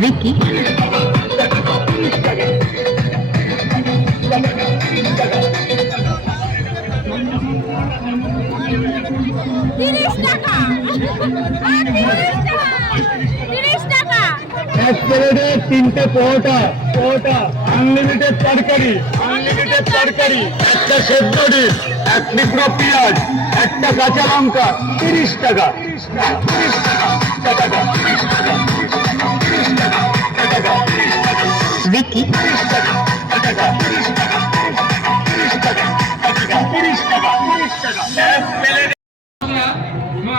Vicky. এক প্লেটে 3টে পোটা আনলিমিটেড তরকারি একটা সেদ্ধ ডিম, 1 টুকরো পেঁয়াজ, একটা কাঁচা লঙ্কা, 30 টাকা। ভিকি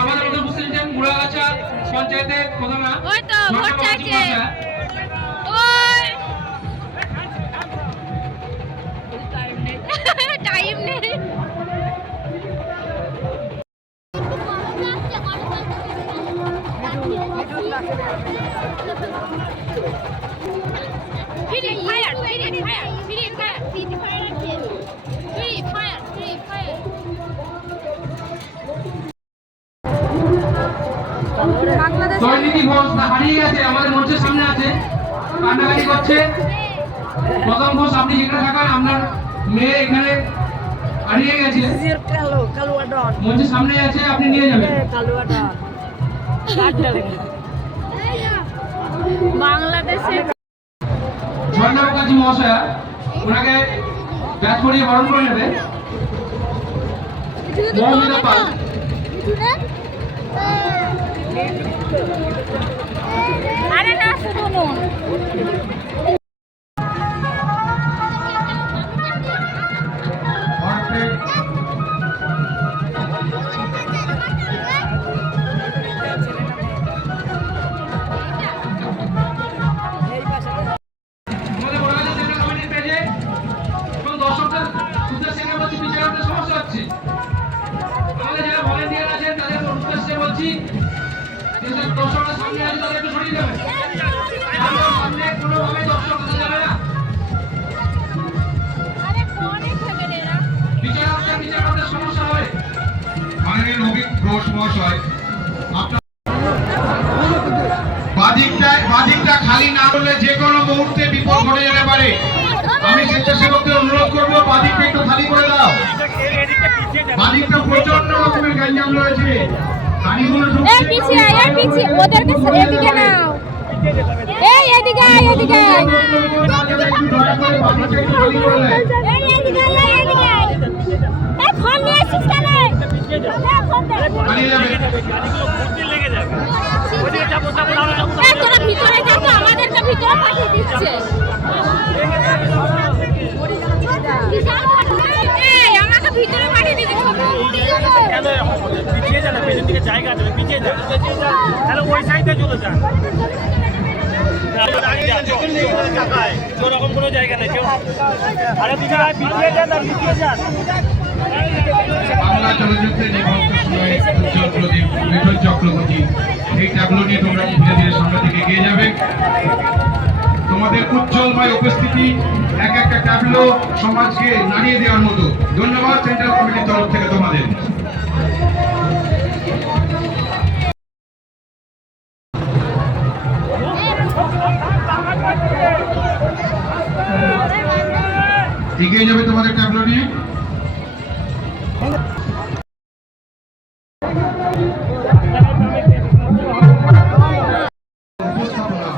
আমাদের মধ্যে মুসলিম মুড়াগাছা পঞ্চায়েতের প্রধান ভোট চাইছে টাইম নেই জয়নীতি ঘোষ হারিয়ে গেছে, আমাদের মঞ্চের সামনে আছে, কান্নাকাটি করছে। প্রথম ঘোষ, আপনি যেখানে থাকেন, আপনার মেয়ে এখানে হারিয়ে গেছে, মঞ্চের সামনে আছে, আপনি নিয়ে যাবেন। বাংলাদেশে ঝর্ণা মুখার্জি মহাশয়া, ওনাকে ব্যাচ করিয়ে বরণ করে নেবে। মৌমিতা পাল, আরে না শুনুন দর্শকরা সামনে আছে, তাদের একটু সরিয়ে দেবেন। সামনে কোনোভাবে দর্শক হতে যাবে না। বিচার করতে সমস্যা হবে। মাননীয় নবীন ঘোষ মহাশয়, আপনার বাদিকটা খালি না করলে যে কোনো মুহূর্তে বিপদ ঘটে যেতে পারে। আমি স্বেচ্ছাসেবকদের অনুরোধ করবো, বাদিকটা একটু খালি করে দাও। বাদিকটা প্রচন্ড রকমের গ্যাঞ্জাম রয়েছে। আমাদেরকে ভিতরে পাঠিয়ে দিচ্ছে। আমাকে ভিতরে পাঠিয়ে দিচ্ছে। পিছিয়ে যান, পেছন দিকে জায়গা আছে, পিছিয়ে যান, তাহলে ওই সাইডে চলে যান। ওরকম কোনো জায়গা নেই কেউ আরে দুজনে পিছিয়ে যান আর পিছিয়ে যান বাংলা চলচ্চিত্রে জীবন্ত সময়ে উজ্জ্বল প্রদীপ মিঠুন চক্রবর্তী এই ট্যাবলো নিয়ে তোমরা ধীরে ধীরে সামনে দিকে এগিয়ে যাবে। তোমাদের উজ্জ্বলময় উপস্থিতি এক একটা ট্যাবলো সমাজকে নাড়িয়ে দেওয়ার মতো। ধন্যবাদ সেন্ট্রাল কমিটির তরফ থেকে তোমাদের। এগিয়ে যাবে তোমাদের ট্যাবলো নিয়ে। উপস্থাপনা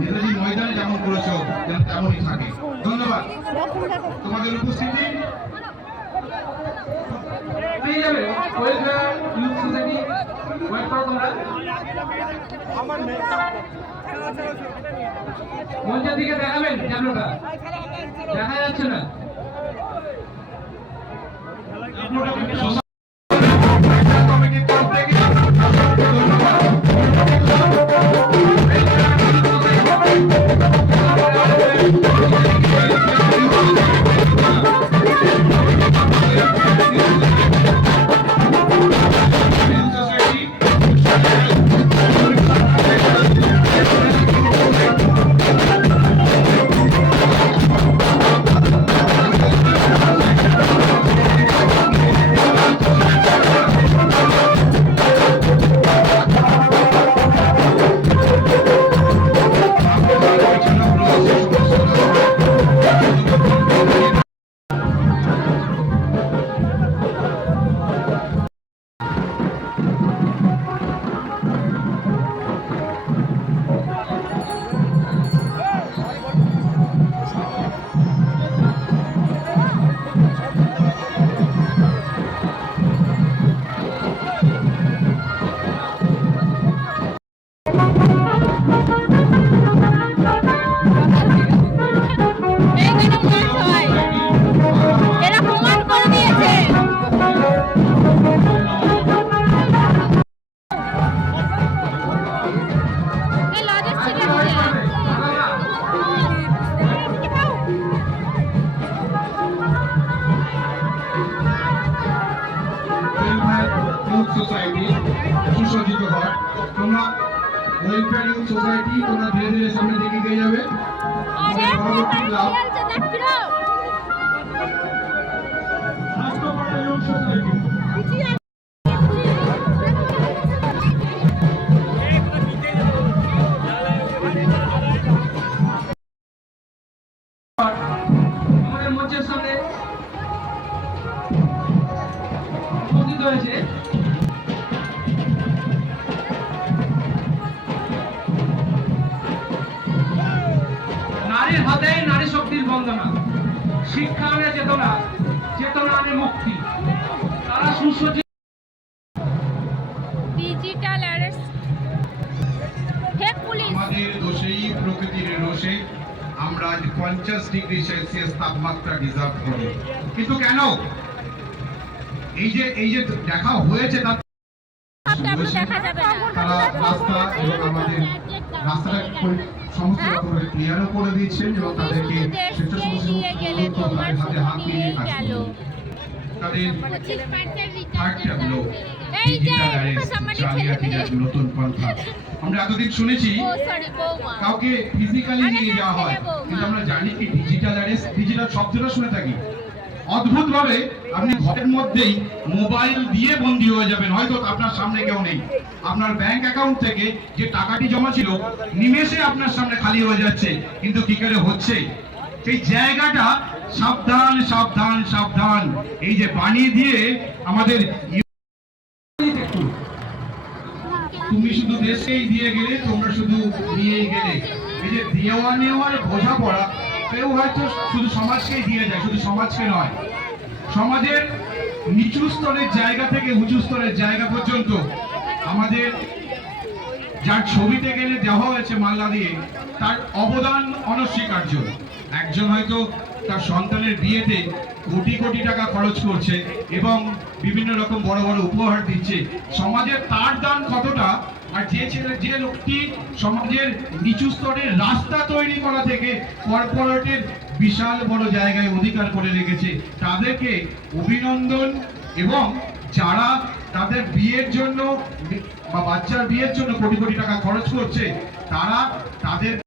নেতাজি ময়দানে যেমন করেছো যেন তেমনই থাকে। ধন্যবাদ তোমাদের উপস্থিতি। পেয়ে যাবে ওয়েলফেয়ার ইউথ সোসাইটি ওয়েট করো তোমরা মঞ্চের দিকে দেখাবেন ট্যাবলোটা দেখা যাচ্ছে না কমিটির তরফ থেকে এরা প্রমাণ করে দিয়েছে এই লজের ছিল ইউথ সোসাইটি সুসজ্জিত ঘর। তোমরা ওয়েলফেয়ার ইউথ সোসাইটি তোমরা ধীরে ধীরে সামনে দিকে এগিয়ে যাবে। আরে পরবর্তী ক্লাব খেলছে দেখছো রাষ্ট্রপতি ইউথ সোসাইটি। আমাদের মঞ্চের সামনে উপস্থিত হয়েছে নারীর হাতে নারী শক্তির বন্দনা, শিক্ষা আনে চেতনা, চেতনা আনে মুক্তি। তারা সুসজ্জিত ডিজিটাল অ্যারেস্ট ফেক পুলিশ আমাদের দোষেই প্রকৃতির রোষে আমরা আজ 50 ডিগ্রি সেলসিয়াস তাপমাত্রা ডিজার্ভ করি। কিন্তু কেন? এই যে দেখা হয়েছে তার দেখা যাবে না তারা রাস্তা এবং আমাদের রাস্তাটা সমস্ত রকমের ক্লিয়ারও করে দিচ্ছেন এবং তাদেরকে স্বেচ্ছাসেবক তাদের হাতে হাত মিলিয়ে কাজ করুন। তাদের থার্ড ট্যাবলো ডিজিটাল অ্যারেস্ট জালিয়াতির নতুন পন্থা। আমরা এতদিন শুনেছি ও সরি বৌমা কাউকে ফিজিক্যালি নিয়ে যাওয়া হয়, কিন্তু আমরা জানি কি ডিজিটাল অ্যারেস্ট, ডিজিটাল শব্দটা শুনে থাকি। অদ্ভুত ভাবে আপনি ঘরের মধ্যেই মোবাইল দিয়ে বন্দী হয়ে যাবেন। হয়তো আপনার সামনে কেউ নেই, আপনার ব্যাংক অ্যাকাউন্ট থেকে যে টাকাটি জমা ছিল নিমেষে আপনার সামনে খালি হয়ে যাচ্ছে। কিন্তু কি করে হচ্ছে সেই জায়গাটা? সাবধান সাবধান সাবধান। এই যে বানিয়ে দিয়ে আমাদের তুমি শুধু দেশকেই দিয়ে গেলে, তোমরা শুধু নিয়েই গেলে। এই যে দেওয়া নেওয়ার বোঝাপড়া, কেউ হয়তো শুধু সমাজকেই দিয়ে যায়, শুধু সমাজকে নয়, সমাজের নিচু স্তরের জায়গা থেকে উঁচু স্তরের জায়গা পর্যন্ত আমাদের যার ছবিতে গেলে দেওয়া হয়েছে মাল্লা দিয়ে, তার অবদান অনস্বীকার্য। একজন হয়তো তার সন্তানের বিয়েতে কোটি কোটি টাকা খরচ করছে এবং বিভিন্ন রকম বড় বড় উপহার দিচ্ছে। সমাজের তার দান কতটা আর যে লোকটি সমাজের নিচু স্তরের রাস্তা তৈরি করা থেকে কর্পোরেটের বিশাল বড় জায়গায় অধিকার করে রেখেছে, তাদেরকে অভিনন্দন। এবং যারা তাদের বিয়ের জন্য বা বাচ্চার বিয়ের জন্য কোটি কোটি টাকা খরচ করছে, তারা তাদের